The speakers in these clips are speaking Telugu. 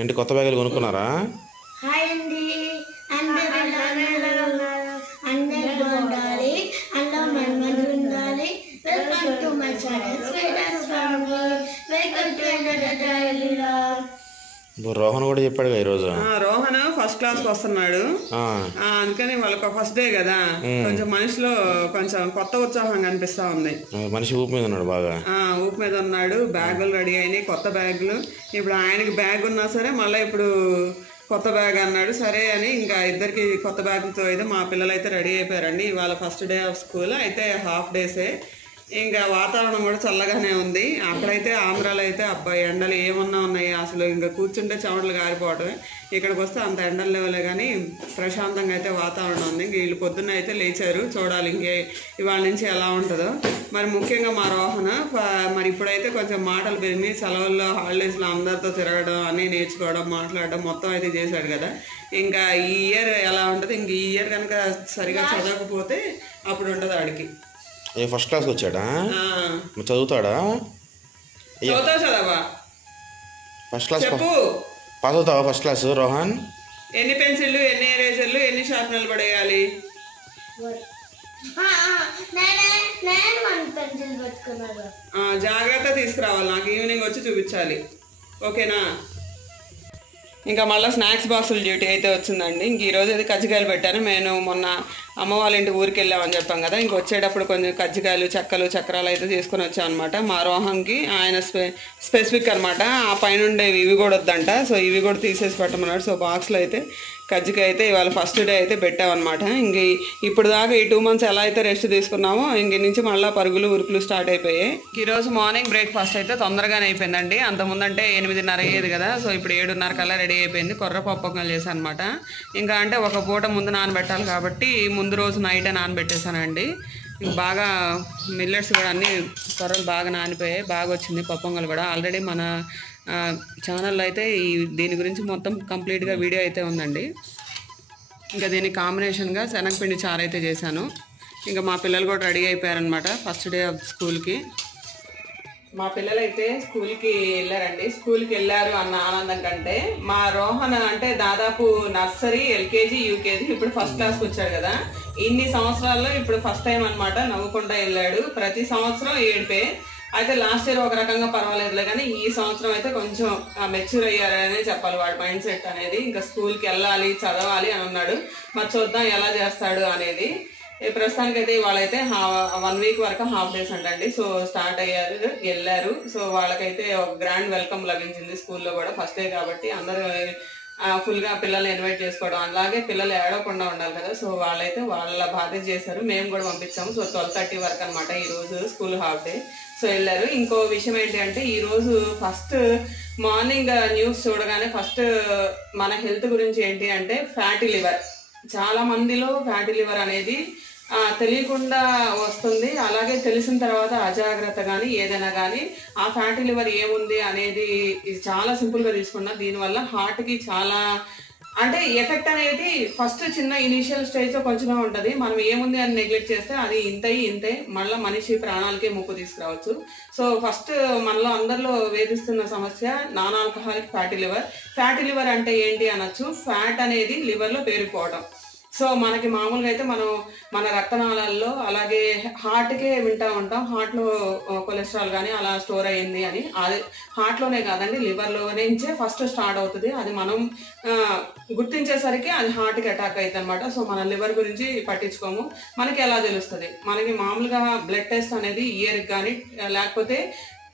ఏంటి కొత్త బ్యాగులు కొనుక్కున్నారా? హాయ్ అండి, అందరూ అందరూ బాగుండాలి, అలా మనమంటూ ఉండాలి. Welcome to my channel Sreeraj family. Welcome to another daily vlog. Rohan కూడా చెప్పాడు ఈరోజు. రోహన్ ఫస్ట్ క్లాస్ కి వస్తున్నాడు, అందుకని వాళ్ళకి ఫస్ట్ డే కదా, కొంచెం మనిషిలో కొంచెం కొత్త ఉత్సాహం కనిపిస్తా ఉంది. మనిషి ఊపు మీద ఉన్నాడు, బాగా ఊపు మీద ఉన్నాడు. బ్యాగులు రెడీ అయినాయి, కొత్త బ్యాగులు. ఇప్పుడు ఆయనకి బ్యాగ్ ఉన్నా సరే మళ్ళీ ఇప్పుడు కొత్త బ్యాగ్ అన్నాడు. సరే అని ఇంకా ఇద్దరికి కొత్త బ్యాగులతో అయితే మా పిల్లలు అయితే రెడీ అయిపోయారండి. ఇవాళ ఫస్ట్ డే ఆఫ్ స్కూల్ అయితే హాఫ్ డేసే. ఇంకా వాతావరణం కూడా చల్లగానే ఉంది. అక్కడైతే ఆంధ్రాలో అయితే అబ్బాయి ఎండలు ఏమన్నా ఉన్నాయి, అసలు ఇంకా కూర్చుంటే చెమటలు కారిపోవటమే. ఇక్కడికి వస్తే అంత ఎండలు లేవలే కానీ ప్రశాంతంగా అయితే వాతావరణం ఉంది. ఇంక వీళ్ళు పొద్దున్న అయితే లేచారు, చూడాలి ఇంకే ఇవాళ నుంచి ఎలా ఉంటుందో. మరి ముఖ్యంగా మా రోహన్ మరి ఇప్పుడైతే కొంచెం మాటలు పెరిగి సెలవుల్లో హాలిడేస్లో అందరితో తిరగడం, అన్నీ నేర్చుకోవడం, మాట్లాడడం మొత్తం అయితే చేశాడు కదా. ఇంకా ఈ ఇయర్ ఎలా ఉంటుంది, ఇంక ఈ ఇయర్ కనుక సరిగా చదవకపోతే అప్పుడు ఉంటుంది ఆడికి. ఫస్ట్ క్లాస్కి వచ్చాడా? చదువుతాడా? చదవా ఫస్ట్ క్లాస్ చెప్పు. పాస్ అవుతావా ఫస్ట్ క్లాస్ రోహన్? ఎన్ని పెన్సిళ్ళు, ఎన్ని ఎరేజర్లు, ఎన్ని షార్ప్నర్లు పడేయాలి? జాగ్రత్త తీసుకురావాలి, నాకు ఈవినింగ్ వచ్చి చూపించాలి, ఓకేనా? ఇంకా మళ్ళీ స్నాక్స్ బాక్సులు డ్యూటీ అయితే వచ్చిందండి. ఇంక ఈరోజు అయితే కజ్జికాయలు పెట్టాను. నేను మొన్న అమ్మ వాళ్ళ ఇంటి ఊరికి వెళ్ళామని చెప్పాం కదా, ఇంక వచ్చేటప్పుడు కొంచెం కజ్జికాయలు, చెక్కలు, చక్రాలు అయితే తీసుకొని వచ్చాను అనమాట. మా రోహన్కి ఆయన స్పెసిఫిక్ అనమాట, ఆ పైన ఉండేవి ఇవి కూడా వద్దంట. సో ఇవి కూడా తీసేసి పెట్టమన్నాడు. సో బాక్స్లో అయితే కజ్జికాయ అయితే ఇవాళ ఫస్ట్ డే అయితే పెట్టామన్నమాట. ఇంక ఇప్పుడు దాకా ఈ 2 months ఎలా అయితే రెస్ట్ తీసుకున్నామో ఇంక నుంచి మళ్ళీ పరుగులు ఉరుకులు స్టార్ట్ అయిపోయాయి. ఈరోజు మార్నింగ్ బ్రేక్ఫాస్ట్ అయితే తొందరగానే అయిపోయిందండి. అంతకుముందంటే 8:30 అయ్యేది కదా, సో ఇప్పుడు 7:30 కల్లా రెడీ అయిపోయింది. కొర్ర పప్పొంగల్ చేశాను అనమాట. ఇంకా అంటే ఒక పూట ముందు నానబెట్టాలి కాబట్టి ముందు రోజు నైటే నానబెట్టేశానండి. బాగా మిల్లెట్స్ కూడా అన్నీ కొర్రలు బాగా నానిపోయాయి, బాగా వచ్చింది పప్పొంగల్ కూడా. ఆల్రెడీ మన ఛానల్లో అయితే దీని గురించి మొత్తం కంప్లీట్గా వీడియో అయితే ఉందండి. ఇంకా దీనికి కాంబినేషన్గా శనగపిండి చారు అయితే చేశాను. ఇంకా మా పిల్లలు కూడా రెడీ అయిపోయారనమాట ఫస్ట్ డే ఆఫ్ స్కూల్కి. మా పిల్లలు అయితే స్కూల్కి వెళ్ళారండి. స్కూల్కి వెళ్ళారు అన్న ఆనందం కంటే మా రోహన్ అంటే దాదాపు నర్సరీ, ఎల్కేజీ, యూకేజీ, ఇప్పుడు ఫస్ట్ క్లాస్కి వచ్చాడు కదా. ఇన్ని సంవత్సరాల్లో ఇప్పుడు ఫస్ట్ టైం అనమాట నవ్వుకుంటా వెళ్ళాడు. ప్రతి సంవత్సరం ఏడిపే. అయితే లాస్ట్ ఇయర్ ఒక రకంగా పర్వాలేదులే కానీ ఈ సంవత్సరం అయితే కొంచెం మెచ్యూర్ అయ్యారనే చెప్పాలి వాడి మైండ్ సెట్ అనేది. ఇంకా స్కూల్కి వెళ్ళాలి, చదవాలి అని ఉన్నాడు. మరి చూద్దాం ఎలా చేస్తాడు అనేది. ప్రస్తుతానికి అయితే వాళ్ళైతే 1 week వరకు హాఫ్ డేస్ అంటండి. సో స్టార్ట్ అయ్యారు, వెళ్ళారు. సో వాళ్ళకైతే ఒక గ్రాండ్ వెల్కమ్ లభించింది స్కూల్లో కూడా. ఫస్ట్ డే కాబట్టి అందరూ ఫుల్గా పిల్లల్ని ఇన్వైట్ చేసుకోవడం, అలాగే పిల్లలు ఏడవకుండా ఉండాలి కదా. సో వాళ్ళైతే వాళ్ళ బాధ్యత చేశారు, మేము కూడా పంపించాము. సో 12:30 వరకు అనమాట ఈరోజు స్కూల్ హాఫ్ డే. సో వెళ్ళారు. ఇంకో విషయం ఏంటి అంటే ఈరోజు ఫస్ట్ మార్నింగ్ న్యూస్ చూడగానే ఫస్ట్ మన హెల్త్ గురించి ఏంటి అంటే ఫ్యాటీ లివర్. చాలా మందిలో ఫ్యాటీ లివర్ అనేది తెలియకుండా వస్తుంది. అలాగే తెలిసిన తర్వాత అజాగ్రత్త కానీ ఏదైనా కానీ ఆ ఫ్యాటీ లివర్ ఏముంది అనేది ఇది చాలా సింపుల్గా తీసుకున్నా. దీనివల్ల హార్ట్కి చాలా అంటే ఎఫెక్ట్ అనేది ఫస్ట్ చిన్న ఇనీషియల్ స్టేజ్లో కొంచెమే ఉంటుంది. మనం ఏముంది అని నెగ్లెక్ట్ చేస్తే అది ఇంతే మళ్ళీ మనిషి ప్రాణాలకే ముప్పు తీసుకురావచ్చు. సో ఫస్ట్ మనలో అందరిలో వేధిస్తున్న సమస్య non alcoholic fatty liver. Fatty liver అంటే ఏంటి అనొచ్చు, ఫ్యాట్ అనేది లివర్లో పేరుకోవడం. సో మనకి మామూలుగా అయితే మనం మన రక్తనాళాల్లో అలాగే హార్ట్కే వింటూ ఉంటాం, హార్ట్లో కొలెస్ట్రాల్ కానీ అలా స్టోర్ అయ్యింది అని. అది హార్ట్లోనే కాదండి, లివర్లో నుంచే ఫస్ట్ స్టార్ట్ అవుతుంది. అది మనం గుర్తించేసరికి అది హార్ట్కి అటాక్ అవుతుంది అనమాట. సో మన లివర్ గురించి పట్టించుకోము. మనకి ఎలా తెలుస్తుంది, మనకి మామూలుగా బ్లడ్ టెస్ట్ అనేది ఇయర్కి కానీ లేకపోతే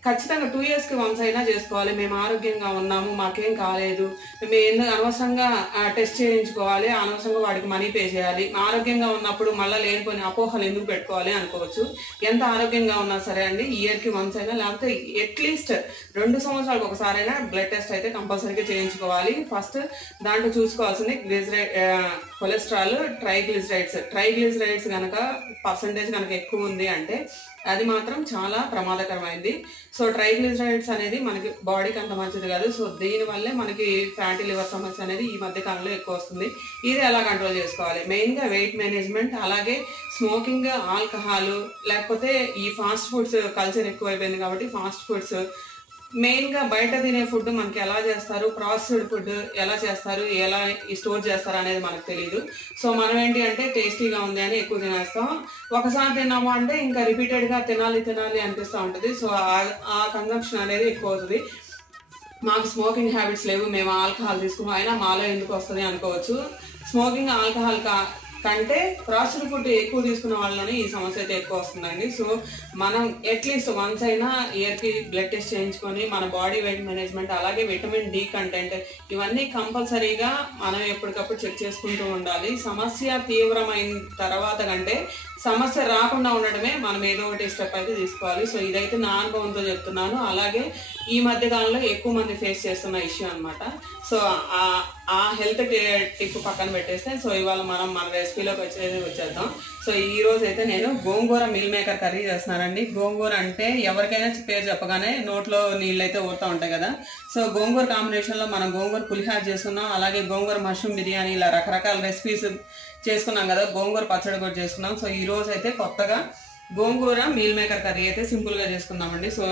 ఖచ్చితంగా 2 yearsకి వన్స్ అయినా చేసుకోవాలి. మేము ఆరోగ్యంగా ఉన్నాము, మాకేం కాలేదు, మేము ఎందుకు అనవసరంగా టెస్ట్ చేయించుకోవాలి, అనవసరంగా వాడికి మనీ పే చేయాలి, ఆరోగ్యంగా ఉన్నప్పుడు మళ్ళీ లేనిపోయిన అపోహలు ఎందుకు పెట్టుకోవాలి అనుకోవచ్చు. ఎంత ఆరోగ్యంగా ఉన్నా సరే అండి, ఇయర్కి వన్స్ అయినా లేకపోతే అట్లీస్ట్ 2 సంవత్సరాలకు ఒకసారైనా బ్లడ్ టెస్ట్ అయితే కంపల్సరీగా చేయించుకోవాలి. ఫస్ట్ దాంట్లో చూసుకోవాల్సింది కొలెస్ట్రాల్, ట్రైగ్లిజరైడ్స్ కనుక పర్సంటేజ్ కనుక ఎక్కువ ఉంది అంటే అది మాత్రం చాలా ప్రమాదకరమైంది. సో ట్రైగ్లిజరైడ్స్ అనేది మనకి బాడీకి అంత మంచిది కాదు. సో దీనివల్లే మనకి ఫ్యాటీ లివర్ సమస్య అనేది ఈ మధ్య కాలంలో ఎక్కువ వస్తుంది. ఇది ఎలా కంట్రోల్ చేసుకోవాలి, మెయిన్గా వెయిట్ మేనేజ్మెంట్, అలాగే స్మోకింగ్, ఆల్కహాల్, లేకపోతే ఈ ఫాస్ట్ ఫుడ్స్ కల్చర్ ఎక్కువైపోయింది కాబట్టి ఫాస్ట్ ఫుడ్స్ మెయిన్గా బయట తినే ఫుడ్ మనకి ఎలా చేస్తారు, ప్రాసెస్డ్ ఫుడ్ ఎలా చేస్తారు, ఎలా స్టోర్ చేస్తారు అనేది మనకు తెలియదు. సో మనం ఏంటి అంటే టేస్టీగా ఉంది అని ఎక్కువ తినేస్తాం. ఒకసారి తిన్నాము అంటే ఇంకా రిపీటెడ్గా తినాలి అనిపిస్తూ ఉంటుంది. సో ఆ కన్సంప్షన్ అనేది ఎక్కువ అవుతుంది. మాకు స్మోకింగ్ హ్యాబిట్స్ లేవు, మేము ఆల్కహాల్ తీసుకున్నాం, అయినా మాలో ఎందుకు వస్తుంది అనుకోవచ్చు. స్మోకింగ్ ఆల్కహాల్ కంటే ప్రాసెస్డ్ ఫుడ్ ఎక్కువ తీసుకున్న వాళ్ళని ఈ సమస్య అయితే ఎక్కువ వస్తుందండి. సో మనం అట్లీస్ట్ వన్స్ అయినా ఇయర్కి బ్లడ్ టెస్ట్ చేయించుకొని మన బాడీ వెయిట్ మేనేజ్మెంట్ అలాగే విటమిన్ డి కంటెంట్ ఇవన్నీ కంపల్సరీగా మనం ఎప్పటికప్పుడు చెక్ చేసుకుంటూ ఉండాలి. సమస్య తీవ్రమైన తర్వాత కంటే సమస్య రాకుండా ఉండడమే మనం ఏదో ఒకటి స్టెప్ అయితే తీసుకోవాలి. సో ఇదైతే నా అనుభవంతో చెప్తున్నాను. అలాగే ఈ మధ్య కాలంలో ఎక్కువ మంది ఫేస్ చేస్తున్న ఇష్యూ అనమాట. సో ఆ హెల్త్ టిప్ పక్కన పెట్టేస్తే సో ఇవాళ మనం మన రెసిపీలోకి వచ్చేద్దాం. సో ఈ రోజు అయితే నేను గోంగూర మీల్ మేకర్ కర్రీ చేస్తున్నానండి. గోంగూర అంటే ఎవరికైనా పేరు చెప్పగానే నోట్లో నీళ్ళు అయితే ఊరుతూ ఉంటాయి కదా. సో గోంగూర కాంబినేషన్లో మనం గోంగూర పులిహార చేసుకున్నాం, అలాగే గోంగూర మష్రూమ్ బిర్యానీ, ఇలా రకరకాల రెసిపీస్ చేసుకున్నాం కదా. గోంగూర పచ్చడి కూడా చేసుకున్నాం. సో ఈ రోజు అయితే కొత్తగా గోంగూర మీల్ మేకర్ కర్రీ అయితే సింపుల్గా చేసుకున్నామండి. సో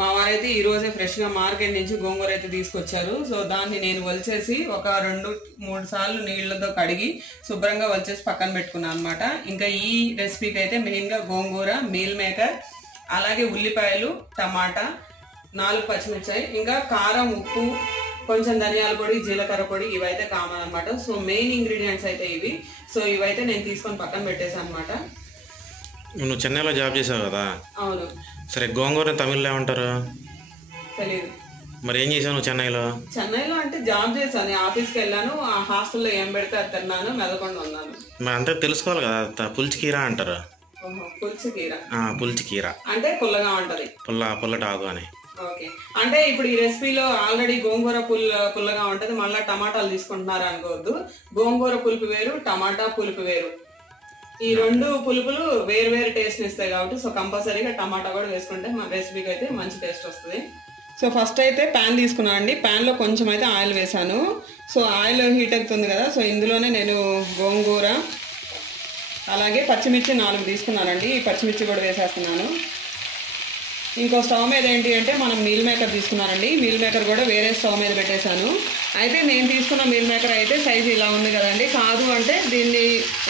మా వారైతే ఈ రోజే ఫ్రెష్గా మార్కెట్ నుంచి గోంగూర అయితే తీసుకొచ్చారు. సో దాన్ని నేను వలిచేసి ఒక 2-3 సార్లు నీళ్లతో కడిగి శుభ్రంగా వలిచేసి పక్కన పెట్టుకున్నాను అనమాట. ఇంకా ఈ రెసిపీకి అయితే మెయిన్గా గోంగూర, మీల్ మేకర్, అలాగే ఉల్లిపాయలు, టమాటా, 4 పచ్చిమిర్చాయి, ఇంకా కారం, ఉప్పు, కొంచెం ధనియాల పొడి, జీలకర్ర పొడి ఇవైతే కామన్ అనమాట. సో మెయిన్ ఇంగ్రీడియంట్స్ అయితే ఇవి. సో ఇవైతే నేను తీసుకొని పక్కన పెట్టేసాను అనమాట. నువ్వు చెన్నైలో జాబ్ చేసావు కదా? అవును. సరే, గోంగూర తమిళ్లో ఏమంటారు తెలీదు. మరి ఏం చేసావు నువ్వు చెన్నైలో? చెన్నైలో అంటే జాబ్ చేశాను, ఆఫీస్కి వెళ్ళాను, ఆ హాస్టల్లో ఏం పెడితే అది తిన్నాను, మెదకుండా ఉన్నాను. మరి అంతా తెలుసుకోవాలి కదా. పుల్చికీర అంటారు. పులుసుకీర పుల్చికీర అంటే పుల్లగా ఉంటది, పుల్లటాకు అని. ఓకే. అంటే ఇప్పుడు ఈ రెసిపీలో ఆల్రెడీ గోంగూర పుల్లగా ఉంటది, మళ్ళీ టమాటాలు తీసుకుంటున్నారు అనుకోవద్దు. గోంగూర పులుపు వేరు, టమాటా పులుపు వేరు. ఈ 2 పులుపులు వేరు వేరు టేస్ట్ ఇస్తాయి కాబట్టి సో కంపల్సరీగా టమాటా కూడా వేసుకుంటే మన రెసిపీకి అయితే మంచి టేస్ట్ వస్తుంది. సో ఫస్ట్ అయితే ప్యాన్ తీసుకున్నాను అండి. ప్యాన్లో కొంచెం అయితే ఆయిల్ వేసాను. సో ఆయిల్ హీట్ అవుతుంది కదా. సో ఇందులోనే నేను గోంగూర అలాగే పచ్చిమిర్చి 4 తీసుకున్నానండి. ఈ పచ్చిమిర్చి కూడా వేసేస్తున్నాను. ఇంకో స్టవ్ మీద ఏంటి అంటే మనం మీల్ మేకర్ తీసుకున్నానండి. మీల్ మేకర్ కూడా వేరే స్టవ్ మీద పెట్టేశాను. అయితే నేను తీసుకున్న మీల్ మేకర్ అయితే సైజు ఇలా ఉంది కదండి. కాదు అంటే దీన్ని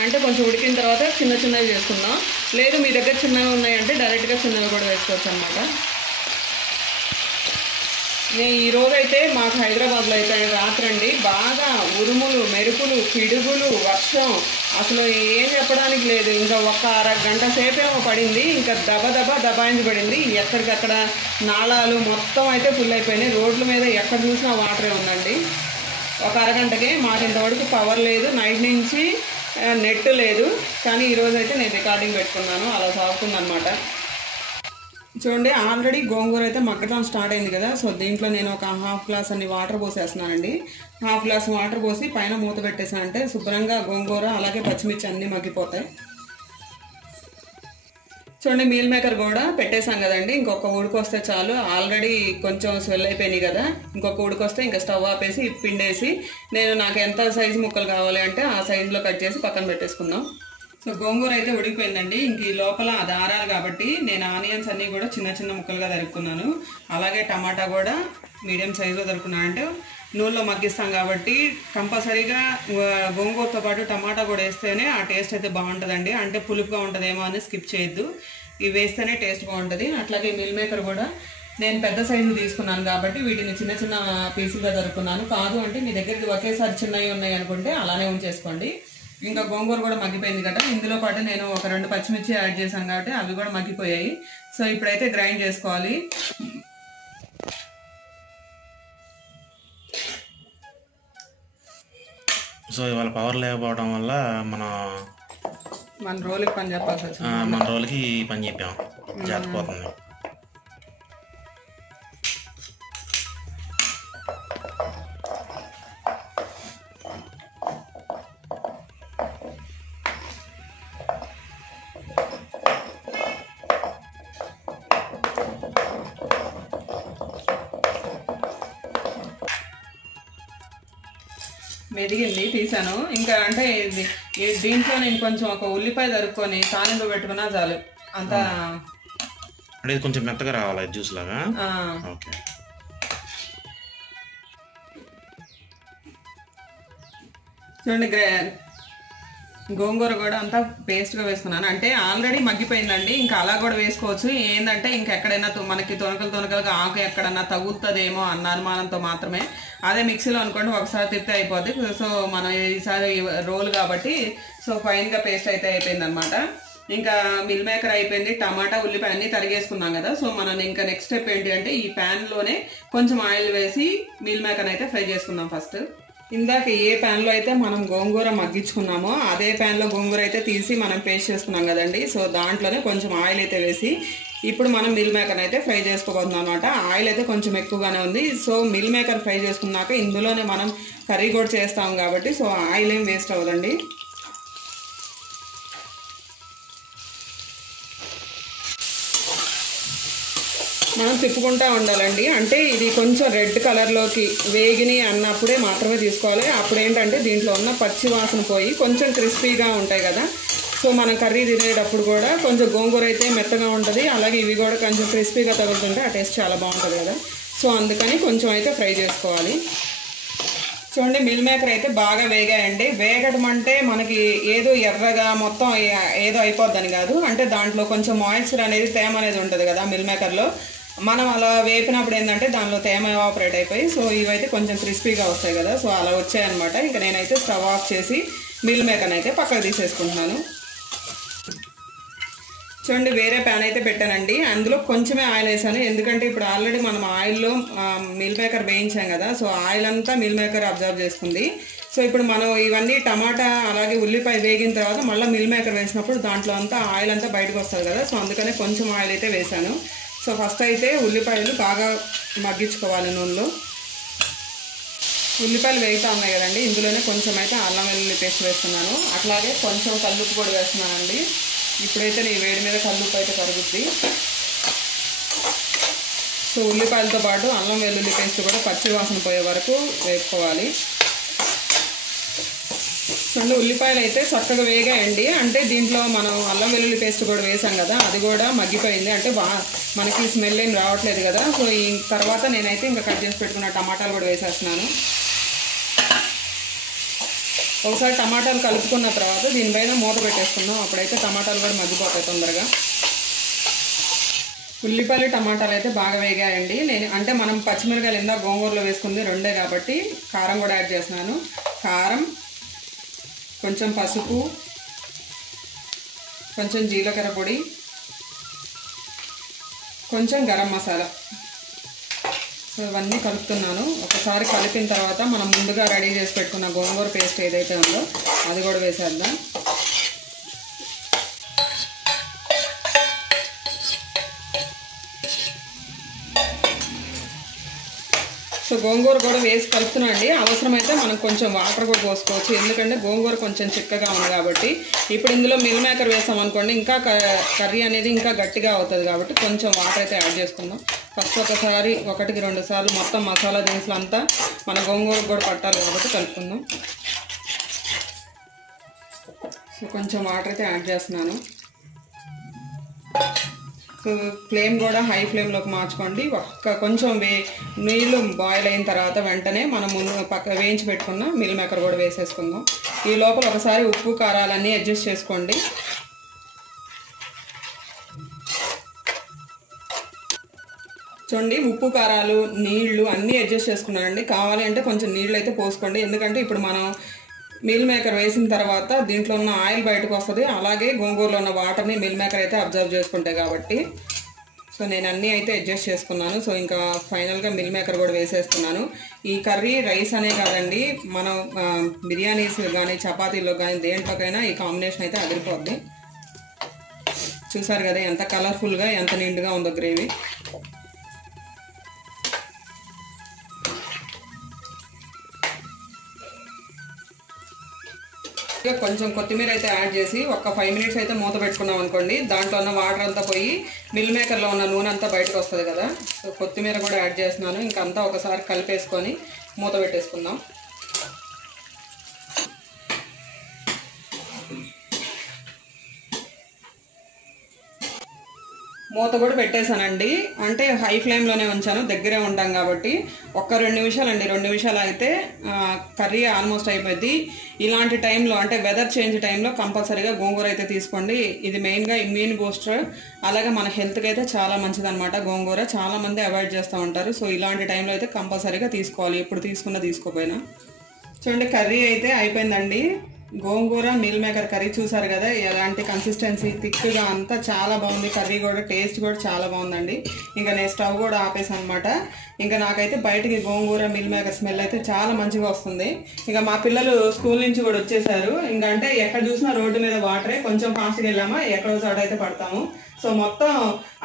అంటే కొంచెం ఉడికిన తర్వాత చిన్నవి చేసుకుందాం. లేదు మీ దగ్గర చిన్నవి ఉన్నాయంటే డైరెక్ట్గా చిన్నవి కూడా వేసుకోవచ్చు అనమాట. నేను ఈరోజైతే మాకు హైదరాబాద్లో అయితే రాత్రండి బాగా ఉరుములు, మెరుపులు, పిడుగులు, వర్షం, అసలు ఏం చెప్పడానికి లేదు. ఇంకా ఒక అరగంట సేపేమో పడింది, ఇంకా దబాయించి పడింది. ఎక్కడికక్కడ నాళాలు మొత్తం అయితే ఫుల్ అయిపోయినాయి. రోడ్ల మీద ఎక్కడ చూసినా వాటరే ఉందండి. ఒక అరగంటకే మాకు ఇంతవరకు పవర్ లేదు, నైట్ నుంచి నెట్ లేదు. కానీ ఈరోజు అయితే నేను రికార్డింగ్ పెట్టుకున్నాను, అలా సాగుతుందన్నమాట. చూడండి, ఆల్రెడీ గోంగూర అయితే మగ్గడం స్టార్ట్ అయింది కదా. సో దీంట్లో నేను ఒక 1/2 గ్లాస్ అన్ని వాటర్ పోసేస్తున్నానండి. 1/2 గ్లాస్ వాటర్ పోసి పైన మూత పెట్టేసానంటే శుభ్రంగా గోంగూర అలాగే పచ్చిమిర్చి అన్నీ మగ్గిపోతాయి. చూడండి, మీల్ మేకర్ కూడా పెట్టేసాం కదండి. ఇంకొక ఉడికొస్తే చాలు. ఆల్రెడీ కొంచెం స్వెల్ అయిపోయినాయి కదా. ఇంకొక ఉడికొస్తే ఇంకా స్టవ్ ఆపేసి పిండేసి నాకు ఎంత సైజు ముక్కలు కావాలి అంటే ఆ సైజులో కట్ చేసి పక్కన పెట్టేసుకుందాం. సో గోంగూర అయితే ఉడికిపోయిందండి. ఇంక ఈ లోపల అది ఆరాలి కాబట్టి నేను ఆనియన్స్ అన్నీ కూడా చిన్న ముక్కలుగా తరుక్కున్నాను. అలాగే టమాటా కూడా మీడియం సైజులో తరుక్కున్నాను. అంటే నూనెలో మగ్గిస్తాం కాబట్టి కంపల్సరీగా గోంగూరతో పాటు టమాటా కూడా వేస్తేనే ఆ టేస్ట్ అయితే బాగుంటుందండి. అంటే పులుపుగా ఉంటుందేమో అని స్కిప్ చేయొద్దు, ఇవి వేస్తేనే టేస్ట్ బాగుంటుంది. అట్లాగే మీల్ మేకర్ కూడా నేను పెద్ద సైజు తీసుకున్నాను కాబట్టి వీటిని చిన్న పీసులుగా తరుక్కున్నాను. కాదు అంటే మీ దగ్గరికి ఒకేసారి చిన్నవి ఉన్నాయి అనుకుంటే అలానే ఉంచేసుకోండి. ఇంకా గోంగూర కూడా మగ్గిపోయింది కదా. ఇందులో పాటు నేను ఒక 2 పచ్చిమిర్చి యాడ్ చేశాను కాబట్టి అవి కూడా మగ్గిపోయాయి. సో ఇప్పుడైతే గ్రైండ్ చేసుకోవాలి. సో ఇవాళ పవర్ లేకపోవడం వల్ల మన రోల్కి పని చెప్పాల్సి వచ్చింది. మన రోల్కి పని చెప్పాం, జారిపోతుంది. మెదిగింది, తీసాను. ఇంకా అంటే దీంట్లో నేను కొంచెం ఒక ఉల్లిపాయ తరుక్కొని తాలింపు పెట్టుకున్నా చాలు. అంతా అంటే కొంచెం మెత్తగా రావాలి జ్యూస్ లాగా. ఓకే. చూడండి గోంగూర కూడా అంతా పేస్ట్గా వేసుకున్నాను. అంటే ఆల్రెడీ మగ్గిపోయిందండి, ఇంకా అలా కూడా వేసుకోవచ్చు. ఏంటంటే ఇంకెక్కడైనా మనకి తొనకలుగా ఆకు ఎక్కడన్నా తగులుతుందేమో అన్న అనుమానంతో మాత్రమే. అదే మిక్సీలో అనుకోండి ఒకసారి తిప్పి అయిపోద్ది. సో మనం ఈసారి రోల్ కాబట్టి సో ఫైన్గా పేస్ట్ అయితే అయిపోయింది అనమాట. ఇంకా మిల్ మేకర్ అయిపోయింది, టమాటా ఉల్లిపాయ అన్ని తరిగేసుకున్నాం కదా. సో మనం ఇంకా నెక్స్ట్ స్టెప్ ఏంటి అంటే ఈ ప్యాన్లోనే కొంచెం ఆయిల్ వేసి మిల్ మేకర్ అయితే ఫ్రై చేసుకుందాం. ఫస్ట్ ఇందాక ఏ ప్యాన్లో అయితే మనం గోంగూర మగ్గించుకున్నామో అదే ప్యాన్లో గోంగూర అయితే తీసి మనం పేస్ట్ చేసుకున్నాం కదండి. సో దాంట్లోనే కొంచెం ఆయిల్ అయితే వేసి ఇప్పుడు మనం మిల్ మేకర్ అయితే ఫ్రై చేసుకోబోతున్నాం అనమాట. ఆయిల్ అయితే కొంచెం ఎక్కువగానే ఉంది. సో మిల్ మేకర్ ఫ్రై చేసుకున్నాక ఇందులోనే మనం కర్రీ కూడా చేస్తాం కాబట్టి సో ఆయిల్ ఏం వేస్ట్ అవ్వదండి. మనం తిప్పుకుంటూ ఉండాలండి. అంటే ఇది కొంచెం రెడ్ కలర్లోకి వేగిని అన్నప్పుడే మాత్రమే తీసుకోవాలి. అప్పుడు ఏంటంటే దీంట్లో ఉన్న పచ్చి వాసన పోయి కొంచెం క్రిస్పీగా ఉంటాయి కదా. సో మనం కర్రీ తినేటప్పుడు కూడా కొంచెం గోంగూర అయితే మెత్తగా ఉంటుంది, అలాగే ఇవి కూడా కొంచెం క్రిస్పీగా తగులుతుంటే ఆ టేస్ట్ చాలా బాగుంటుంది కదా. సో అందుకని కొంచెం అయితే ఫ్రై చేసుకోవాలి. చూడండి మిల్ మేకర్ అయితే బాగా వేగాయండి. వేగడం అంటే మనకి ఏదో ఎర్రగా మొత్తం ఏదో అయిపోద్దని కాదు. అంటే దాంట్లో కొంచెం మాయిశ్చర్ అనేది తేమ అనేది ఉంటుంది కదా మిల్ మేకర్లో. మనం అలా వేపినప్పుడు ఏంటంటే దానిలో తేమ ఎవాపరేట్ అయిపోయి సో ఇవైతే కొంచెం క్రిస్పీగా వస్తాయి కదా. సో అలా వచ్చాయన్నమాట. ఇంకా నేనైతే స్టవ్ ఆఫ్ చేసి మిల్ మేకర్ అయితే పక్కకు తీసేసుకుంటున్నాను. చూడండి వేరే ప్యాన్ అయితే పెట్టానండి. అందులో కొంచెమే ఆయిల్ వేసాను, ఎందుకంటే ఇప్పుడు ఆల్రెడీ మనం ఆయిల్లో మిల్ మేకర్ వేయించాం కదా. సో ఆయిల్ అంతా మిల్ మేకర్ అబ్జర్వ్ చేసుకుంది. సో ఇప్పుడు మనం ఇవన్నీ టమాటా అలాగే ఉల్లిపాయ వేగిన తర్వాత మళ్ళీ మిల్ మేకర్ వేసినప్పుడు దాంట్లో అంతా ఆయిల్ అంతా బయటకు వస్తుంది కదా. సో అందుకనే కొంచెం ఆయిల్ అయితే వేసాను. సో ఫస్ట్ అయితే ఉల్లిపాయలు బాగా మగ్గించుకోవాలి నూనెలో. ఉల్లిపాయలు వేగుతూ ఉన్నాయి కదండి, ఇందులోనే కొంచెం అయితే అల్లం వెల్లుల్లి పేస్ట్ వేస్తున్నాను, అట్లాగే కొంచెం కల్లుప్పు కూడా వేస్తున్నానండి. ఇప్పుడైతే నీ వేడి మీద కల్లుప్పు అయితే కరుగుద్ది. సో ఉల్లిపాయలతో పాటు అల్లం వెల్లుల్లి పేస్ట్ కూడా పచ్చి వాసన పోయే వరకు వేసుకోవాలి. చూడండి ఉల్లిపాయలు అయితే చక్కగా వేగాయండి. అంటే దీంట్లో మనం అల్లం వెల్లుల్లి పేస్ట్ కూడా వేసాం కదా, అది కూడా మగ్గిపోయింది. అంటే మనకి స్మెల్ ఏం రావట్లేదు కదా. సో ఈ తర్వాత నేనైతే ఇంకా కట్ చేసి పెట్టుకున్న టమాటాలు కూడా వేసేస్తున్నాను. ఒకసారి టమాటాలు కలుపుకున్న తర్వాత దీనిపైన మూత పెట్టేసుకున్నాం. అప్పుడైతే టమాటాలు కూడా మగ్గిపోతాయి తొందరగా. ఉల్లిపాయలు టమాటాలు అయితే బాగా వేగాయండి. అంటే మనం పచ్చిమిరకాయలు ఇందా గోంగూరలో వేసుకుంది రెండే కాబట్టి కారం కూడా యాడ్ చేస్తున్నాను. కారం, కొంచెం పసుపు, కొంచెం జీలకర్ర పొడి, కొంచెం గరం మసాలా. సో ఇవన్నీ కలుపుతున్నాను. ఒకసారి కలిపిన తర్వాత మనం ముందుగా రెడీ చేసి పెట్టుకున్న గోంగూర పేస్ట్ ఏదైతే ఉందో అది కూడా వేసేద్దాం. సో గోంగూర కూడా వేసి కలుపుతున్నా అండి. అవసరమైతే మనం కొంచెం వాటర్ కూడా పోసుకోవచ్చు, ఎందుకంటే గోంగూర కొంచెం చిక్కగా ఉంది కాబట్టి. ఇప్పుడు ఇందులో మిల్ మేకర్ వేసాం అనుకోండి ఇంకా కర్రీ అనేది ఇంకా గట్టిగా అవుతుంది కాబట్టి కొంచెం వాటర్ అయితే యాడ్ చేసుకుందాం. ఫస్ట్ ఒకసారి 1-2 సార్లు మొత్తం మసాలా దినుసులు అంతా మన గోంగూర కూడా పట్టాలి కాబట్టి కలుపుకుందాం. సో కొంచెం వాటర్ అయితే యాడ్ చేస్తున్నాను. ఫ్లేమ్ కూడా హై ఫ్లేమ్లోకి మార్చుకోండి. కొంచెం నీళ్ళు బాయిల్ అయిన తర్వాత వెంటనే మనం పక్క వేయించి పెట్టుకున్న మిల్ మేకర్ కూడా వేసేసుకుందాం. ఈ లోపల ఒకసారి ఉప్పు కారాలన్నీ అడ్జస్ట్ చేసుకోండి. చూడండి ఉప్పు కారాలు నీళ్లు అన్నీ అడ్జస్ట్ చేసుకున్నానండి. కావాలి అంటే కొంచెం నీళ్ళు అయితే పోసుకోండి, ఎందుకంటే ఇప్పుడు మనం మిల్ మేకర్ వేసిన తర్వాత దీంట్లో ఉన్న ఆయిల్ బయటకు వస్తుంది, అలాగే గోంగూరలో ఉన్న వాటర్ని మిల్ మేకర్ అయితే అబ్జర్వ్ చేసుకుంటాయి కాబట్టి. సో నేను అన్నీ అయితే అడ్జస్ట్ చేసుకున్నాను. సో ఇంకా ఫైనల్గా మిల్ మేకర్ కూడా వేసేస్తున్నాను. ఈ కర్రీ రైస్ అనే కాదండి, మనం బిర్యానీస్ కానీ చపాతీల్లో కానీ దేంట్లోకైనా ఈ కాంబినేషన్ అయితే అదిరిపోద్ది. చూసారు కదా ఎంత కలర్ఫుల్గా ఎంత నిండుగా ఉందో గ్రేవీ. కొంచెం కొత్తిమీర అయితే యాడ్ చేసి ఒక 5 మినిట్స్ అయితే మూత పెట్టుకున్నాం అనుకోండి, దాంట్లో ఉన్న వాటర్ అంతా పోయి మిల్ మేకర్లో ఉన్న నూనె అంతా బయటకు వస్తుంది కదా. సో కొత్తిమీర కూడా యాడ్ చేస్తున్నాను. ఇంకంతా ఒకసారి కలిపేసుకొని మూత పెట్టేసుకుందాం. మూత కూడా పెట్టేశానండి. అంటే హై ఫ్లేమ్లోనే ఉంచాను, దగ్గరే ఉంటాం కాబట్టి. ఒక్క 2 నిమిషాలు అండి, 2 నిమిషాలు అయితే కర్రీ ఆల్మోస్ట్ అయిపోద్ది. ఇలాంటి టైంలో అంటే వెదర్ చేంజ్ టైంలో కంపల్సరీగా గోంగూర అయితే తీసుకోండి. ఇది మెయిన్గా ఇమ్యూన్ బూస్టర్, అలాగే మన హెల్త్కి అయితే చాలా మంచిది అనమాట. గోంగూర చాలా మంది అవాయిడ్ చేస్తూ ఉంటారు. సో ఇలాంటి టైంలో అయితే కంపల్సరీగా తీసుకోవాలి, ఎప్పుడు తీసుకున్నా తీసుకోపోయినా. చూడండి కర్రీ అయితే అయిపోయిందండి. గోంగూర మీల్ మేకర్ కర్రీ చూసారు కదా, ఎలాంటి కన్సిస్టెన్సీ, థిక్గా అంతా చాలా బాగుంది. కర్రీ కూడా టేస్ట్ కూడా చాలా బాగుందండి. ఇంకా నేను స్టవ్ కూడా ఆపేసాను అనమాట. ఇంకా నాకైతే బయటికి గోంగూర మీల్ మేకర్ స్మెల్ అయితే చాలా మంచిగా వస్తుంది. ఇంకా మా పిల్లలు స్కూల్ నుంచి కూడా వచ్చేసారు. ఇంకా అంటే ఎక్కడ చూసినా రోడ్డు మీద వాటరే, కొంచెం ఫాస్ట్గా వెళ్ళామా ఎక్కడో చోట అయితే పడతాము. సో మొత్తం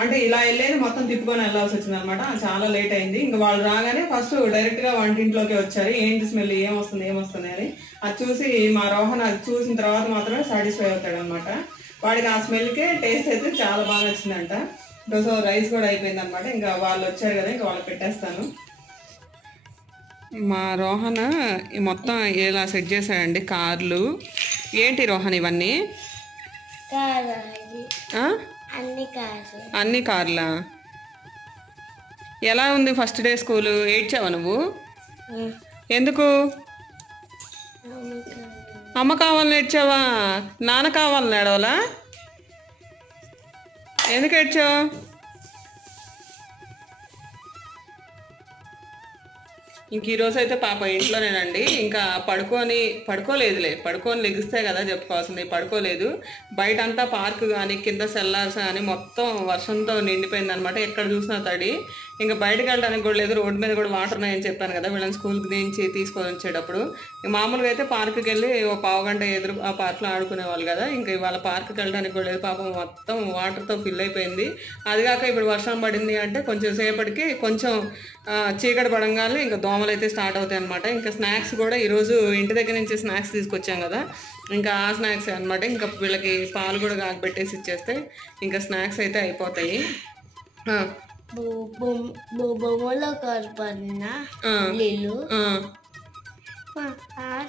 అంటే ఇలా వెళ్ళేది మొత్తం తిప్పుకొని వెళ్ళాల్సి వచ్చింది అనమాట. చాలా లేట్ అయింది. ఇంకా వాళ్ళు రాగానే ఫస్ట్ డైరెక్ట్గా వంటింట్లోకి వచ్చారు. ఏంటి స్మెల్, ఏమొస్తుంది అని. అది చూసి మా రోహన్ అది చూసిన తర్వాత మాత్రమే సాటిస్ఫై అవుతాడు అనమాట. వాడికి ఆ స్మెల్కే టేస్ట్ అయితే చాలా బాగా వచ్చిందంట. సో రైస్ కూడా అయిపోయింది అనమాట. ఇంకా వాళ్ళు వచ్చారు కదా, ఇంకా వాళ్ళు పెట్టేస్తాను. మా రోహన్ మొత్తం ఇలా సెట్ చేశాడండి కార్లు. ఏంటి రోహన్ ఇవన్నీ? అన్ని కార్లా? ఎలా ఉంది ఫస్ట్ డే స్కూలు? ఏడ్చావా నువ్వు? ఎందుకు? అమ్మ కావాలని ఏడ్చావా? నాన్న కావాలని ఏడవలా? ఎందుకు ఏడ్చావు? ఇంక ఈరోజు అయితే పాప ఇంట్లోనేనండి. ఇంకా పడుకోని లెగిస్తే కదా చెప్పుకోవాల్సింది. పడుకోలేదు. బయట అంతా పార్క్ కానీ కింద సెల్లార్స్ కానీ మొత్తం వర్షంతో నిండిపోయింది అనమాట. ఎక్కడ చూసినా తడి. ఇంకా బయటకు వెళ్ళడానికి కూడా లేదు. రోడ్డు మీద కూడా వాటర్ ఉన్నాయని చెప్పాను కదా వీళ్ళని స్కూల్కి నుంచి తీసుకొని వచ్చేటప్పుడు. మామూలుగా అయితే పార్క్కి వెళ్ళి ఒక పావు గంట ఎదురు ఆ పార్క్లో ఆడుకునేవాళ్ళు కదా. ఇంకా ఇవాళ పార్క్కి వెళ్ళడానికి కూడా లేదు. పాపం మొత్తం వాటర్తో ఫిల్ అయిపోయింది. అదిగాక ఇప్పుడు వర్షం పడింది అంటే కొంచెం సేపటికి కొంచెం చీకటి పడంగానే ఇంకా దోమలు అయితే స్టార్ట్ అవుతాయి అనమాట. ఇంకా స్నాక్స్ కూడా ఈరోజు ఇంటి దగ్గర నుంచి స్నాక్స్ తీసుకొచ్చాం కదా, ఇంకా ఆ స్నాక్స్ అనమాట. ఇంకా వీళ్ళకి పాలు కూడా కాగబెట్టేసి ఇచ్చేస్తే ఇంకా స్నాక్స్ అయితే అయిపోతాయి.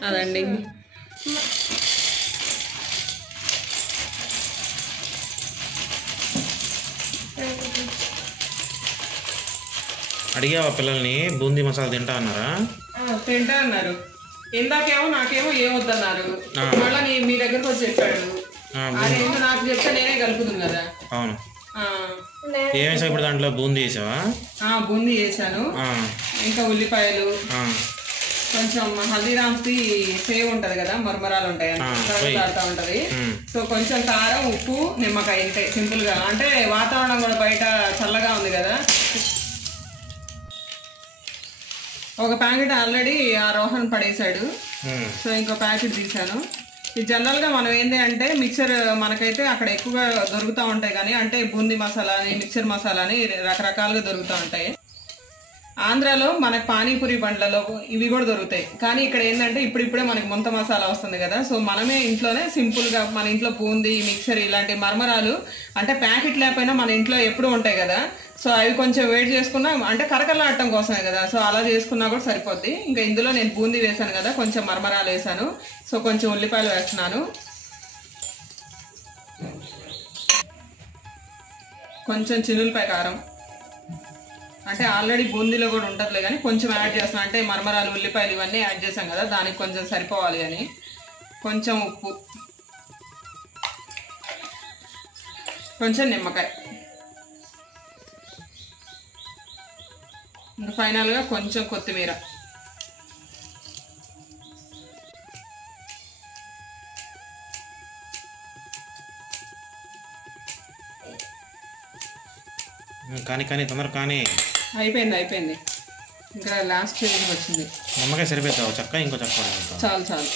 అదండి. అడిగావా పిల్లల్ని బూందీ మసాలా తింటా అన్నారా? తింటా అన్నారు. ఇందాకేమో నాకేమో ఏమొద్దన్నారు. మళ్ళీ మీ దగ్గరకు వచ్చి చెప్పాడు. అదేంటో నాకు చెప్తే నేనే కలుపుతుంది కదా. అవును. ఏం వేసావు ఇప్పుడు దాంట్లో? బూందీ వేసావా? బూందీ వేసాను. ఇంకా ఉల్లిపాయలు, కొంచెం హల్దీరామ్స్ది సేవ్ ఉంటది కదా, మరమరాలు ఉంటాయి ఆడుతూ ఉంటది. సో కొంచెం కారం, ఉప్పు, నిమ్మకాయ, ఇంతే సింపుల్ గా. అంటే వాతావరణం కూడా బయట చల్లగా ఉంది కదా. ఒక ప్యాకెట్ ఆల్రెడీ ఆ రోహన్ పడేశాడు. సో ఇంకో ప్యాకెట్ తీసాను. ఇది జనరల్గా మనం ఏంటి అంటే మిక్చర్ మనకైతే అక్కడ ఎక్కువగా దొరుకుతూ ఉంటాయి కానీ, అంటే బూందీ మసాలా అని, మిక్చర్ మసాలా అని రకరకాలుగా దొరుకుతూ ఉంటాయి. ఆంధ్రాలో మనకు పానీపూరి బండ్లలో ఇవి కూడా దొరుకుతాయి. కానీ ఇక్కడ ఏంటంటే ఇప్పుడిప్పుడే మనకి ముంత మసాలా వస్తుంది కదా. సో మనమే ఇంట్లోనే సింపుల్గా మన ఇంట్లో బూందీ, మిక్చర్ ఇలాంటి మరమరాలు అంటే ప్యాకెట్ లేకపోయినా మన ఇంట్లో ఎప్పుడూ ఉంటాయి కదా. సో అవి కొంచెం వేడి చేసుకున్నా అంటే కరకలాడటం కోసమే కదా. సో అలా చేసుకున్నా కూడా సరిపోద్ది. ఇంకా ఇందులో నేను బూందీ వేసాను కదా, కొంచెం మరమరాలు వేసాను. సో కొంచెం ఉల్లిపాయలు వేస్తున్నాను, కొంచెం చిన్నులపాయ కారం. అంటే ఆల్రెడీ బూందీలో కూడా ఉంటుందిలే కానీ కొంచెం యాడ్ చేస్తున్నాను. అంటే మరమరాలు, ఉల్లిపాయలు ఇవన్నీ యాడ్ చేసాం కదా, దానికి కొంచెం సరిపోవాలి అని. కొంచెం ఉప్పు, కొంచెం నిమ్మకాయ, ఇంకా ఫైనల్గా కొంచెం కొత్తిమీర. కానీ తొందర కానీ. అయిపోయింది. ఇంకా లాస్ట్ స్టేజ్కి వచ్చింది. నిమ్మకాయ సరిపోతావు చక్క, ఇంకో చక్క చాలు.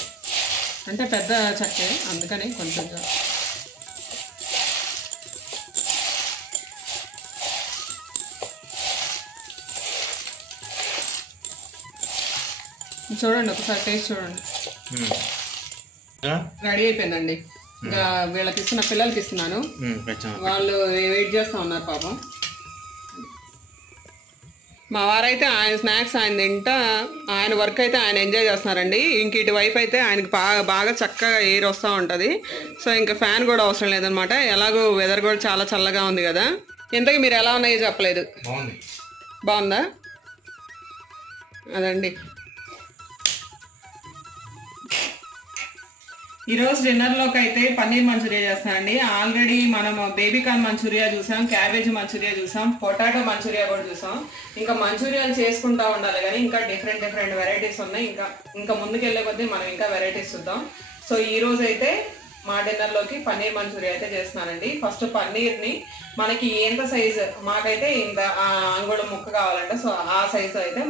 అంటే పెద్ద చక్కే అందుకని కొంచెం చూడండి, ఒకసారి టేస్ట్ చూడండి. రెడీ అయిపోయిందండి. ఇంకా వీళ్ళకి ఇస్తున్న పిల్లలకి ఇస్తున్నాను. వాళ్ళు వెయిట్ చేస్తూ ఉన్నారు పాపం. మా వారైతే ఆయన స్నాక్స్ ఆయన తింటా, ఆయన వర్క్ అయితే ఆయన ఎంజాయ్ చేస్తున్నారండి. ఇంక ఇటువైపు అయితే ఆయనకి బాగా చక్కగా ఎయిర్ వస్తూ ఉంటుంది. సో ఇంకా ఫ్యాన్ కూడా అవసరం లేదనమాట. ఎలాగో వెదర్ కూడా చాలా చల్లగా ఉంది కదా. ఇంతకీ మీరు ఎలా ఉన్నాయో చెప్పలేదు. బాగుంది. బాగుందా? అదండి ఈరోజు డిన్నర్లోకి అయితే పన్నీర్ మంచూరియా చేస్తానండి. ఆల్రెడీ మనం బేబీకార్న్ మంచూరియా చూసాం, క్యాబేజ్ మంచూరియా చూసాం, పొటాటో మంచూరియా కూడా చూసాం. ఇంకా మంచూరియాలు చేసుకుంటా ఉండాలి కానీ ఇంకా డిఫరెంట్ వెరైటీస్ ఉన్నాయి. ఇంకా ముందుకెళ్ళే కొద్దీ మనం ఇంకా వెరైటీస్ చూద్దాం. సో ఈ రోజు అయితే మా డిన్నర్లోకి పన్నీర్ మంచూరియా అయితే చేస్తున్నానండి. ఫస్ట్ పన్నీర్ని మనకి ఎంత సైజు, మాకైతే ఇంత అంగుళం ముక్క కావాలంట. సో ఆ సైజు అయితే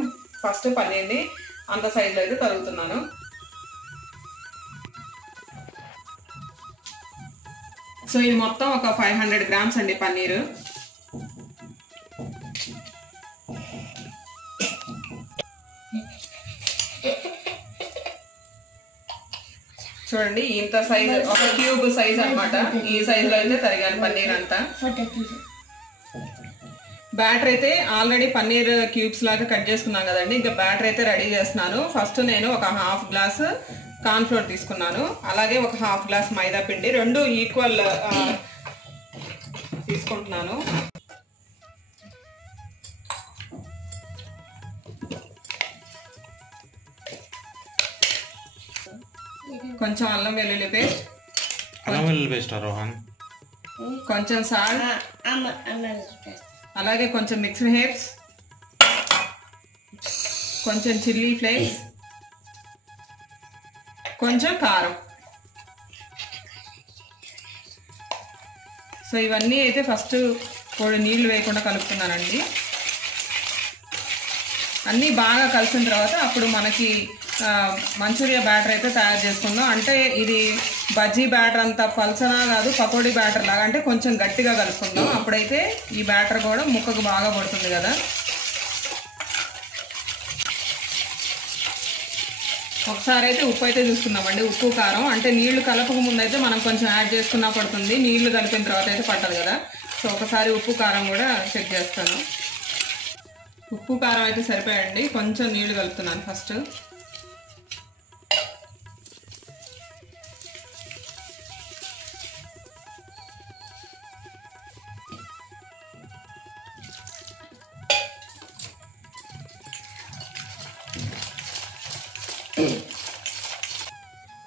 ఫస్ట్ పన్నీర్ని అంత సైజులో అయితే తరుగుతున్నాను. సో ఇది మొత్తం ఒక 500 గ్రామ్స్ అండి పన్నీరు. చూడండి ఇంత సైజ్, ఒక క్యూబ్ సైజ్ అన్నమాట. ఈ సైజ్ లో అయితే తరిగాను పన్నీర్ అంతా. బ్యాటర్ అయితే ఆల్రెడీ పన్నీర్ క్యూబ్స్ లాగా కట్ చేసుకున్నాం కదండి. ఇంకా బ్యాటర్ అయితే రెడీ చేస్తున్నాను. ఫస్ట్ నేను ఒక హాఫ్ గ్లాస్ కార్న్ ఫ్లోర్ తీసుకున్నాను, అలాగే ఒక హాఫ్ గ్లాస్ మైదా పిండి, రెండు ఈక్వల్ తీసుకుంటున్నాను. కొంచెం అల్లం వెల్లుల్లి పేస్ట్, రోహన్, కొంచెం సాల్ట్, అలాగే కొంచెం మిక్స్డ్ హెర్బ్స్, కొంచెం చిల్లీ ఫ్లేక్స్, కొంచెం కారం. సో ఇవన్నీ అయితే ఫస్ట్ నీళ్లు వేయకుండా కలుపుతున్నానండి. అన్నీ బాగా కలిసిన తర్వాత అప్పుడు మనకి మంచూరియా బ్యాటర్ అయితే తయారు చేసుకుందాం. అంటే ఇది బజ్జీ బ్యాటర్ అంత పల్చనా కాదు, పకోడీ బ్యాటర్ లాగా, అంటే కొంచెం గట్టిగా కలుపుకుందాం. అప్పుడైతే ఈ బ్యాటర్ కూడా ముక్కకు బాగా పడుతుంది కదా. ఒకసారి అయితే ఉప్పు అయితే చూసుకుందామండి, ఉప్పు కారం. అంటే నీళ్లు కలపక ముందు అయితే మనం కొంచెం యాడ్ చేసుకున్నా పడుతుంది, నీళ్లు కలిపిన తర్వాత అయితే పట్టదు కదా. సో ఒకసారి ఉప్పు కారం కూడా చెక్ చేస్తాను. ఉప్పు కారం అయితే సరిపోయండి, కొంచెం నీళ్లు కలుపుతున్నాను ఫస్ట్.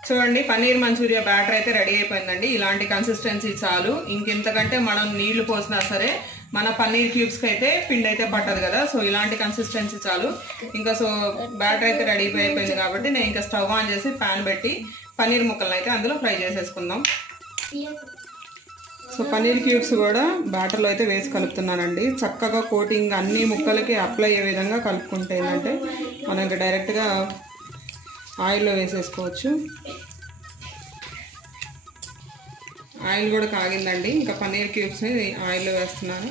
చూడండి పన్నీర్ మంచూరియా బ్యాటర్ అయితే రెడీ అయిపోయిందండి. ఇలాంటి కన్సిస్టెన్సీ చాలు. ఇంకెంతకంటే మనం నీళ్లు పోసినా సరే మన పన్నీర్ క్యూబ్స్కి అయితే పిండి అయితే పట్టదు కదా. సో ఇలాంటి కన్సిస్టెన్సీ చాలు. ఇంకా సో బ్యాటర్ అయితే రెడీ అయిపోయింది కాబట్టి నేను ఇంకా స్టవ్ ఆన్ చేసి ప్యాన్ పెట్టి పన్నీర్ ముక్కలను అయితే అందులో ఫ్రై చేసేసుకుందాం. సో పన్నీర్ క్యూబ్స్ కూడా బ్యాటర్లో అయితే వేసి కలుపుతున్నానండి. చక్కగా కోటింగ్ అన్ని ముక్కలకి అప్లై అయ్యే విధంగా కలుపుకుంటే ఏంటంటే మనకి డైరెక్ట్గా ఆయిల్లో వేసేసుకోవచ్చు. ఆయిల్ కూడా కాగిందండి. ఇంకా పన్నీర్ క్యూబ్స్ని ఆయిల్లో వేస్తున్నాను.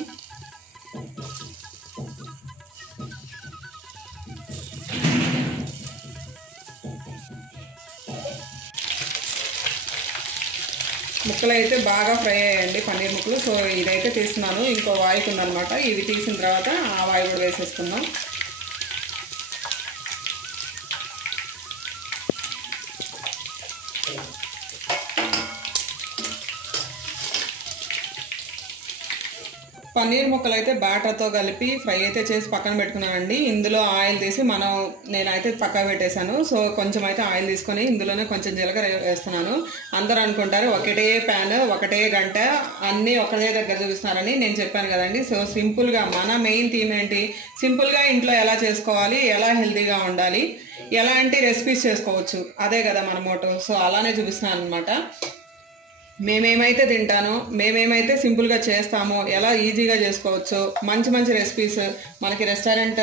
ముక్కలు అయితే బాగా ఫ్రై అయ్యాయండి పన్నీర్ ముక్కలు. సో ఇదైతే తీస్తున్నాను. ఇంకో వాయికి ఉందనమాట. ఇది తీసిన తర్వాత ఆ వాయి కూడా వేసేసుకుందాం. పన్నీర్ ముక్కలు అయితే బ్యాటర్తో కలిపి ఫ్రై అయితే చేసి పక్కన పెట్టుకున్నానండి. ఇందులో ఆయిల్ తీసి నేనైతే పక్కన పెట్టేశాను. సో కొంచెం అయితే ఆయిల్ తీసుకొని ఇందులోనే కొంచెం జీలకర్ర వేస్తున్నాను. అందరూ అనుకుంటారు ఒకటే ప్యాన్ ఒకటే గంట అన్నీ ఒకటే దగ్గర చూపిస్తున్నారని. నేను చెప్పాను కదండి. సో సింపుల్గా మన మెయిన్ థీమ్ ఏంటి, సింపుల్గా ఇంట్లో ఎలా చేసుకోవాలి, ఎలా హెల్తీగా ఉండాలి, ఎలాంటి రెసిపీస్ చేసుకోవచ్చు, అదే కదా మన మోటో. సో అలానే చూపిస్తున్నాను అనమాట. మేమేమైతే తింటానో, మేమేమైతే సింపుల్గా చేస్తామో, ఎలా ఈజీగా చేసుకోవచ్చు, మంచి మంచి రెసిపీస్ మనకి రెస్టారెంట్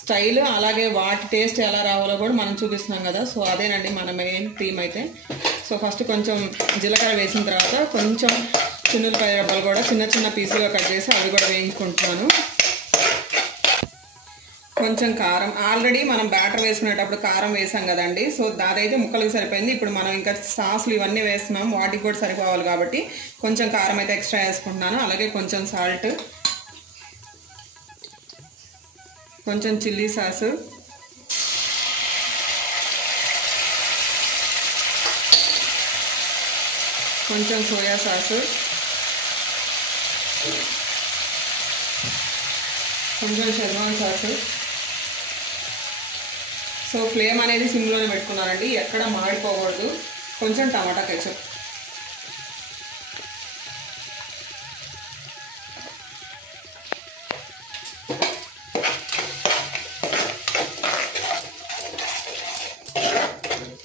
స్టైల్, అలాగే వాటి టేస్ట్ ఎలా రావాలో కూడా మనం చూపిస్తున్నాం కదా. సో అదేనండి మన మెయిన్ థీమ్ అయితే. సో ఫస్ట్ కొంచెం జీలకర్ర వేసిన తర్వాత కొంచెం చిన్నులపాయ రబ్బలు కూడా చిన్న చిన్న పీసులుగా కట్ చేసి అవి కూడా వేయించుకుంటున్నాను. కొంచెం కారం, ఆల్రెడీ మనం బ్యాటర్ వేసుకునేటప్పుడు కారం వేసాం కదండి. సో అదైతే ముక్కలకు సరిపోయింది. ఇప్పుడు మనం ఇంకా సాస్లు ఇవన్నీ వేస్తున్నాం, వాటికి కూడా సరిపోవాలి కాబట్టి కొంచెం కారం అయితే ఎక్స్ట్రా వేసుకుంటున్నాను. అలాగే కొంచెం సాల్ట్, కొంచెం చిల్లీ సాసు, కొంచెం సోయా సాసు, కొంచెం షెజ్వాన్ సాస్. సో ఫ్లేమ్ అనేది సిమ్లోనే పెట్టుకున్నానండి, ఎక్కడ మాడిపోకూడదు. కొంచెం టమాటా కెచప్,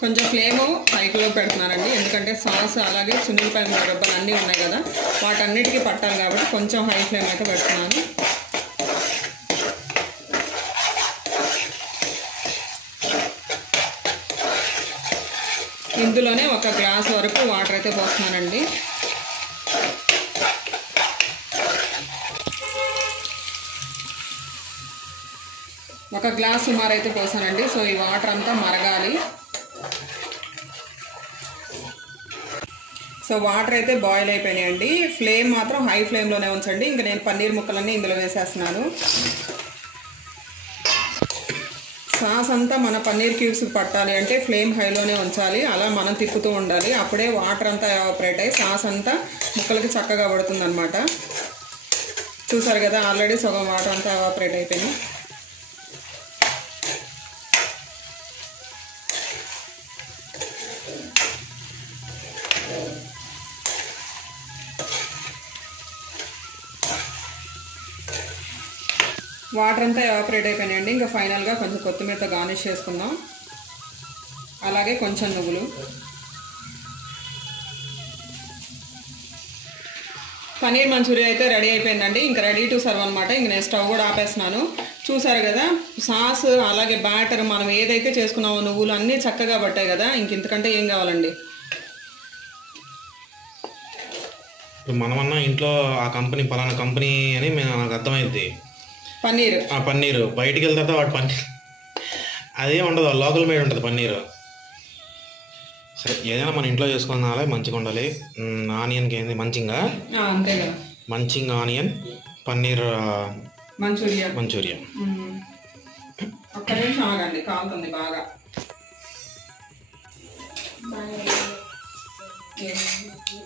కొంచెం ఫ్లేము హైలో పెడుతున్నానండి, ఎందుకంటే సాస్ అలాగే చున్నిపాయ రబ్బలు అన్నీ ఉన్నాయి కదా, వాటన్నిటికీ పట్టాలి కాబట్టి కొంచెం హై ఫ్లేమ్ అయితే పెడుతున్నాను. ఇందులోనే 1 గ్లాస్ వరకు వాటర్ అయితే పోస్తున్నానండి. ఒక గ్లాస్ సుమారు అయితే పోసానండి. సో ఈ వాటర్ అంతా మరగాలి. సో వాటర్ అయితే బాయిల్ అయిపోయినాయండి. ఫ్లేమ్ మాత్రం హై ఫ్లేమ్లోనే ఉంచండి. ఇంకా నేను పన్నీర్ ముక్కలన్నీ ఇందులో వేసేస్తున్నాను. సాస్ అంతా మన పన్నీర్ క్యూబ్స్ పట్టాలి అంటే ఫ్లేమ్ హైలోనే ఉంచాలి. అలా మనం తిప్పుతూ ఉండాలి. అప్పుడే వాటర్ అంతా ఎవాపరేట్ అయ్యి సాస్ అంతా ముక్కలకి చక్కగా పడుతుంది అనమాట. చూసారు కదా, ఆల్రెడీ సగం వాటర్ అంతా ఎవాపరేట్ అయిపోయింది. వాటర్ అంతా ఎవాపరేట్ అయిపోయినాయండి. ఇంకా ఫైనల్గా కొంచెం కొత్తిమీరతో గార్నిష్ చేసుకుందాం. అలాగే కొంచెం నువ్వులు. పన్నీర్ మంచూరియా అయితే రెడీ అయిపోయిందండి. ఇంకా రెడీ టు సర్వ్ అనమాట. ఇంక నేను స్టవ్ కూడా ఆపేస్తున్నాను. చూసారు కదా, సాస్ అలాగే బ్యాటర్ మనం ఏదైతే చేసుకున్నామో నువ్వులు అన్నీ చక్కగా పట్టాయి కదా, ఇంతకంటే ఏం కావాలండి. ఇప్పుడు మనమన్నా ఇంట్లో ఆ కంపెనీ పలానా కంపెనీ అని నాకు అర్థమైంది. పన్నీరు పన్నీరు బయటికి వెళ్తే వాడు పన్నీర్ అదే ఉండదు, లోకల్ మేడ్ ఉంటుంది పన్నీరు. సరే, ఏదైనా మన ఇంట్లో చేసుకున్నాలే మంచిగా ఉండాలి. ఆనియన్కి ఏంది మంచింగా, అంతే కదా, మంచింగ్ ఆనియన్ పన్నీర్ మంచూరియా. ఒక్క నిమిషం ఆగండి, కాలుతుంది బాగా.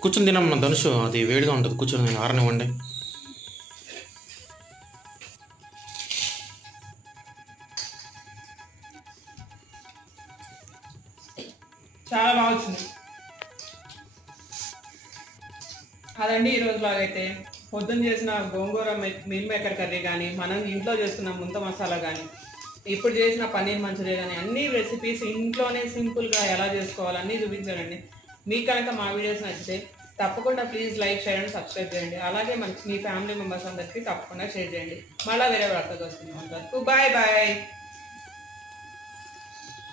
కూర్చొని తినమ్మా ధనుషు, అది వేడిగా ఉంటుంది. కూర్చొని ఆరనివ్వండి. చాలా బాగా వచ్చింది. అదండి ఈరోజు లాగైతే పొద్దున్న చేసిన గోంగూర మీల్ మేకర్ కర్రీ కానీ, మనం ఇంట్లో చేస్తున్న ముంత మసాలా కానీ, ఇప్పుడు చేసిన పన్నీర్ మంచూరియా కానీ, అన్ని రెసిపీస్ ఇంట్లోనే సింపుల్గా ఎలా చేసుకోవాలన్నీ చూపించానండి. మీకు కనుక మా వీడియోస్ నచ్చితే తప్పకుండా please like, share and subscribe చేయండి. అలాగే మీ ఫ్యామిలీ మెంబర్స్ అందరికీ తప్పకుండా షేర్ చేయండి. మళ్ళీ వేరే వార్తకు వస్తున్నాం. అంతవరకు బాయ్ బాయ్.